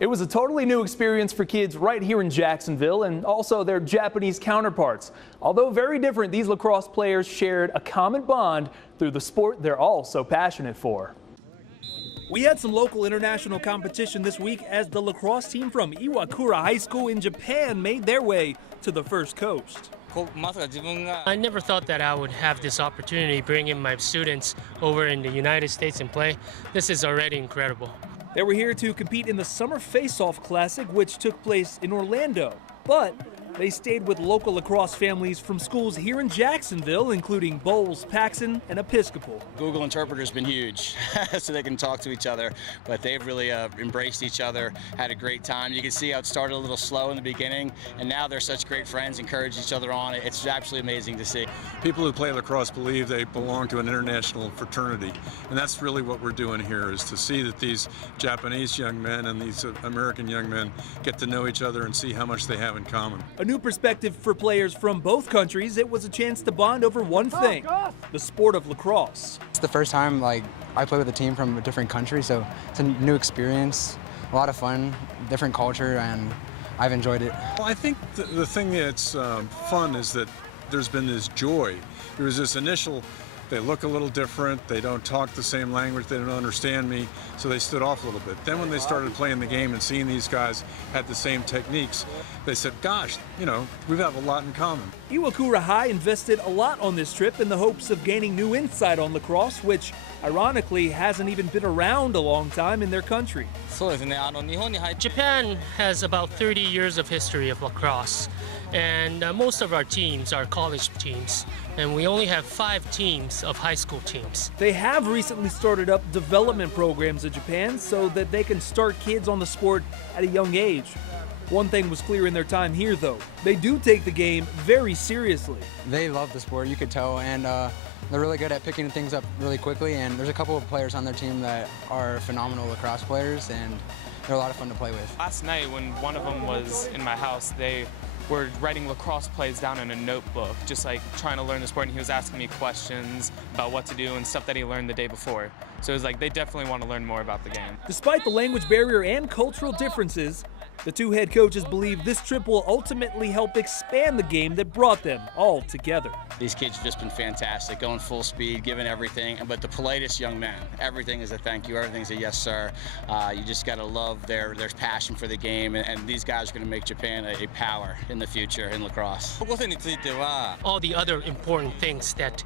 It was a totally new experience for kids right here in Jacksonville and also their Japanese counterparts. Although very different, these lacrosse players shared a common bond through the sport they're all so passionate for. We had some local international competition this week as the lacrosse team from Iwakura High School in Japan made their way to the First Coast. I never thought that I would have this opportunity bringing my students over in the United States and play. This is already incredible. They were here to compete in the Summer Face-Off Classic, which took place in Orlando. But they stayed with local lacrosse families from schools here in Jacksonville, including Bowles, Paxson, and Episcopal. Google Interpreter's been huge, so they can talk to each other, but they've really embraced each other, had a great time. You can see how it started a little slow in the beginning, and now they're such great friends, encourage each other on. It's absolutely amazing to see. People who play lacrosse believe they belong to an international fraternity, and that's really what we're doing here, is to see that these Japanese young men and these American young men get to know each other and see how much they have in common. A new perspective for players from both countries. It was a chance to bond over one thing, the sport of lacrosse. It's the first time I play with a team from a different country, so it's a new experience, a lot of fun, different culture, and I've enjoyed it. Well, I think the thing that's fun is that there's been this joy. There was this initial, they look a little different, they don't talk the same language, they don't understand me, so they stood off a little bit. Then when they started playing the game and seeing these guys had the same techniques, they said, gosh, you know, we have a lot in common. Iwakura High invested a lot on this trip in the hopes of gaining new insight on lacrosse, which ironically hasn't even been around a long time in their country. Japan has about 30 years of history of lacrosse, and most of our teams are college teams, and we only have 5 teams of high school teams. They have recently started up development programs in Japan so that they can start kids on the sport at a young age. One thing was clear in their time here, though. They do take the game very seriously. They love the sport, you could tell, and they're really good at picking things up really quickly, and there's a couple of players on their team that are phenomenal lacrosse players, and they're a lot of fun to play with. Last night when one of them was in my house, they were writing lacrosse plays down in a notebook, just like trying to learn the sport, and he was asking me questions about what to do and stuff that he learned the day before. So it was like they definitely want to learn more about the game. Despite the language barrier and cultural differences, the two head coaches believe this trip will ultimately help expand the game that brought them all together. These kids have just been fantastic, going full speed, giving everything, but the politest young men. Everything is a thank you, everything's a yes sir. You just got to love their passion for the game, and these guys are going to make Japan a power in the future in lacrosse. All the other important things that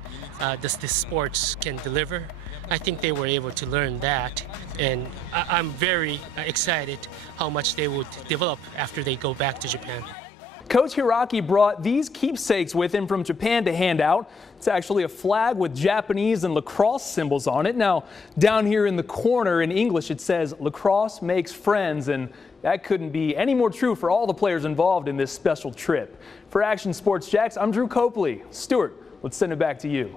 this sports can deliver, I think they were able to learn that, and I'm very excited how much they would develop after they go back to Japan. Coach Hiraki brought these keepsakes with him from Japan to hand out. It's actually a flag with Japanese and lacrosse symbols on it. Now, down here in the corner in English, it says, "Lacrosse makes friends," and that couldn't be any more true for all the players involved in this special trip. For Action Sports Jacks, I'm Drew Copley. Stuart, let's send it back to you.